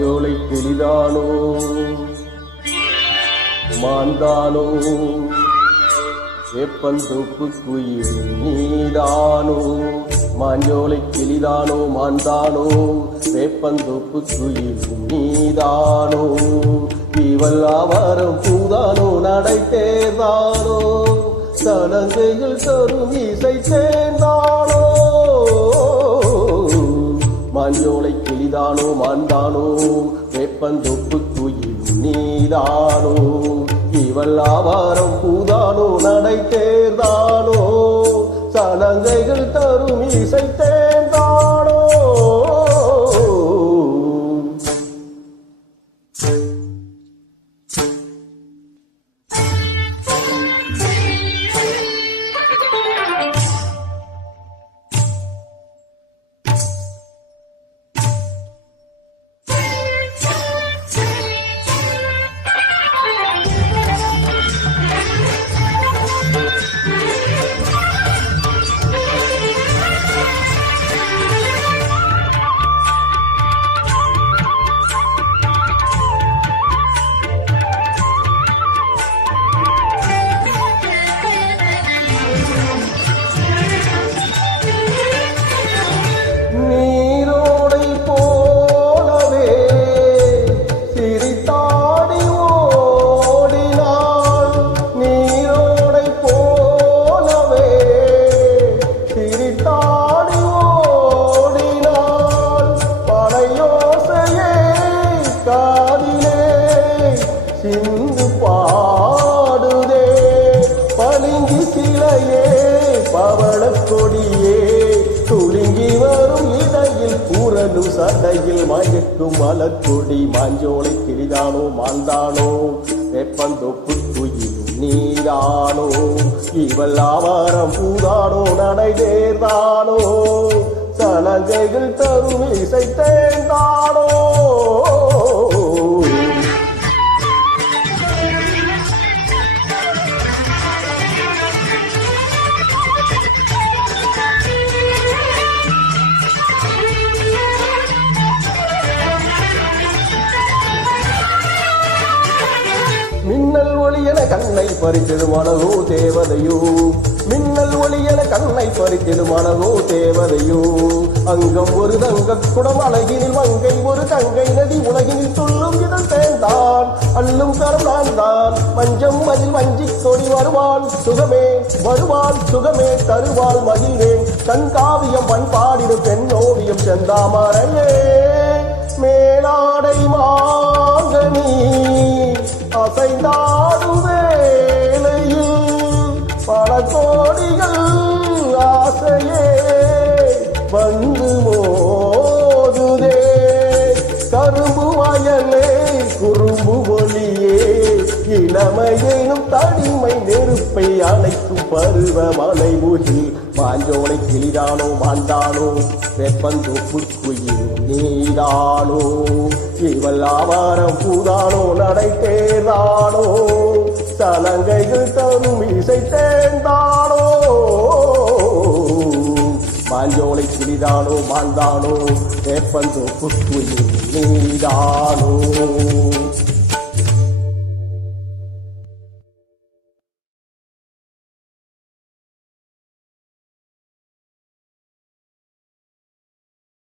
மாஞ்சோலை கிளிதானோ மாந்தானோ வேப்பந்தோப்பு குயில் நீதானோ மாஞ்சோலை கிளிதானோ மாந்தானோ வேப்பந்தோப்பு குயில் நீதானோ இவல்லாவாரம் பூதானோ நடை தேர்தானோ சலங்கைகள் தரும் இசை சேர்ந்தானோ மாஞ்சோலை கிளிதானோ மாந்தானோ வேப்பந்தோப்பு குயில் நீதானோ இவல்லாவாரம் பூதானோ நடை தேர்தானோ சலங்கைகள் தரும் இசை தேர்ந்தானோ சிந்து பாடுதே பளிங்கு சிலையே பவளக் கொடியே துளுங்கி வரும் இடையில் கூறலும் சடையில் மயக்கும் மலர்கொடி மாஞ்சோலை கிளிதானோ மாந்தானோ வேப்பந்தோப்பு குயில் நீதானோ இவல்லாவாரம் பூதானோ நடை தேர்தானோ சலங்கைகள் தரும் இசை தேர்ந்தானோ மின்னல் ஒளியன கண்ணை பறித்திடும் அழகோ தேவதையோ மின்னல் ஒளியன கண்ணை பறித்திடும் அழகோ தேவதையோ அங்கம் ஒரு தங்கக் குடம் அழகினில் மங்கை ஒரு கங்கை நதி உலகினில் துள்ளும் இதழ் தேர்ந்தான் அள்ளும் கரம் நான் தான் மஞ்சம் அதில் வஞ்சிக் கொடி வருவான் சுகமே தருவாள் மகிழ்வேன் கண்காவியம் பண்பாடிடும் பெண்ணோவியம் செந்தாமரையே மேலாடை மாங்கனி அசைந்தாடும் வேளையில் பல கோடிகள் ஆசையே வந்து மோதுதே கரும்பு வயலே குறும்பு ஒளியே இளமையேனும் தனிமை நெருப்பை அணைக்கும் பருவமலை முகில் மாஞ்சோலை கிளிதானோ மாந்தானோ வேப்பந்தோப்பு குயில் நீதானோ இவல்லாவாரம் பூதானோ நடை தேர்தானோ சலங்கைகள் தரும் இசை தேர்ந்தானோ மாஞ்சோலை கிளிதானோ மாந்தானோ வேப்பந்தோப்பு குயில் நீதானோ